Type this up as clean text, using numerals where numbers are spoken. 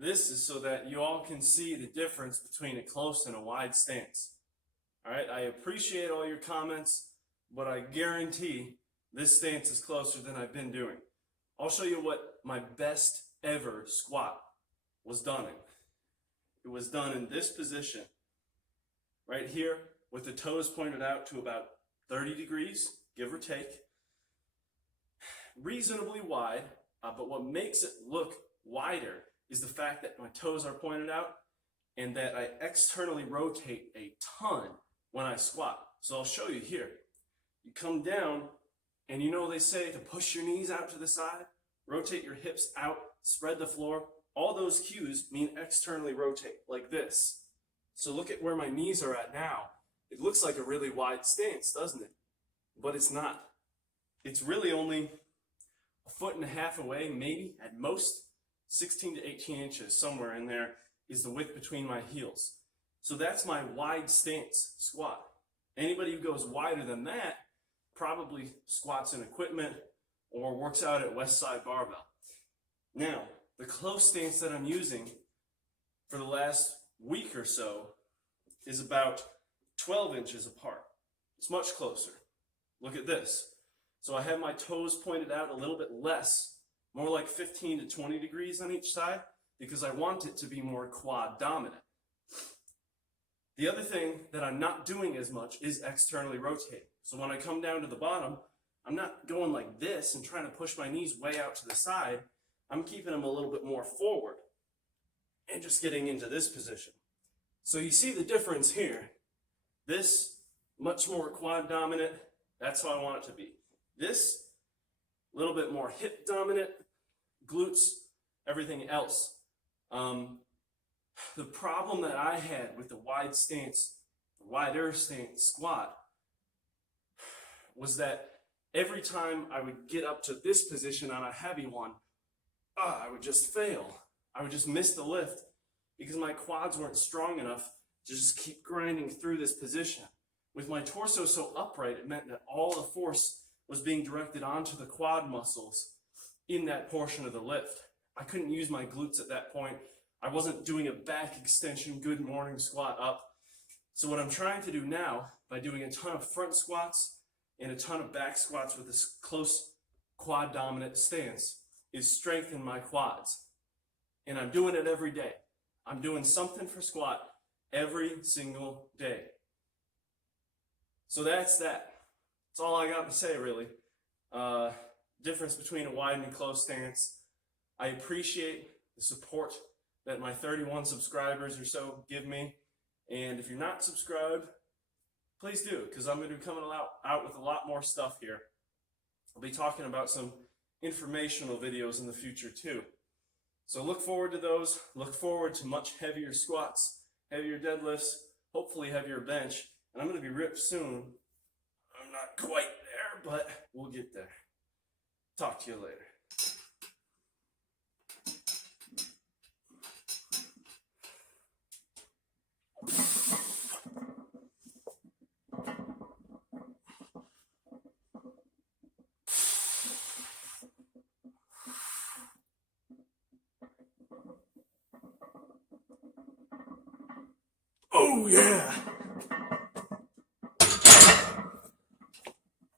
This is so that you all can see the difference between a close and a wide stance. All right, I appreciate all your comments, but I guarantee this stance is closer than I've been doing. I'll show you what my best ever squat was done in. It was done in this position, right here, with the toes pointed out to about 30 degrees, give or take. Reasonably wide, but what makes it look wider is the fact that my toes are pointed out and that I externally rotate a ton when I squat. So I'll show you here. You come down, and you know they say to push your knees out to the side, rotate your hips out, spread the floor. All those cues mean externally rotate, like this. So look at where my knees are at now. It looks like a really wide stance, doesn't it? But it's not. It's really only 1.5 feet away, maybe at most 16 to 18 inches, somewhere in there is the width between my heels. So that's my wide stance squat. Anybody who goes wider than that probably squats in equipment or works out at Westside Barbell. Now, the close stance that I'm using for the last week or so is about 12 inches apart. It's much closer. Look at this. So I have my toes pointed out a little bit less, more like 15 to 20 degrees on each side, because I want it to be more quad dominant. The other thing that I'm not doing as much is externally rotating. So when I come down to the bottom, I'm not going like this and trying to push my knees way out to the side. I'm keeping them a little bit more forward and just getting into this position. So you see the difference here. This, much more quad dominant, that's how I want it to be. This, a little bit more hip dominant, glutes, everything else. The problem that I had with the wider stance squat was that every time I would get up to this position on a heavy one, I would just fail. I would just miss the lift because my quads weren't strong enough to just keep grinding through this position. With my torso so upright, it meant that all the force was being directed onto the quad muscles in that portion of the lift. I couldn't use my glutes at that point. I wasn't doing a back extension good morning squat up. So what I'm trying to do now, by doing a ton of front squats and a ton of back squats with this close quad dominant stance, is strengthen my quads. And I'm doing it every day. I'm doing something for squat every single day. So that's that. That's all I got to say, really. Difference between a wide and close stance. I appreciate the support that my 31 subscribers or so give me. And if you're not subscribed, please do, because I'm going to be coming out with a lot more stuff here. I'll be talking about some informational videos in the future too. So look forward to those. Look forward to much heavier squats, heavier deadlifts, hopefully heavier bench. And I'm going to be ripped soon. I'm not quite there, but we'll get there. Talk to you later. Oh yeah!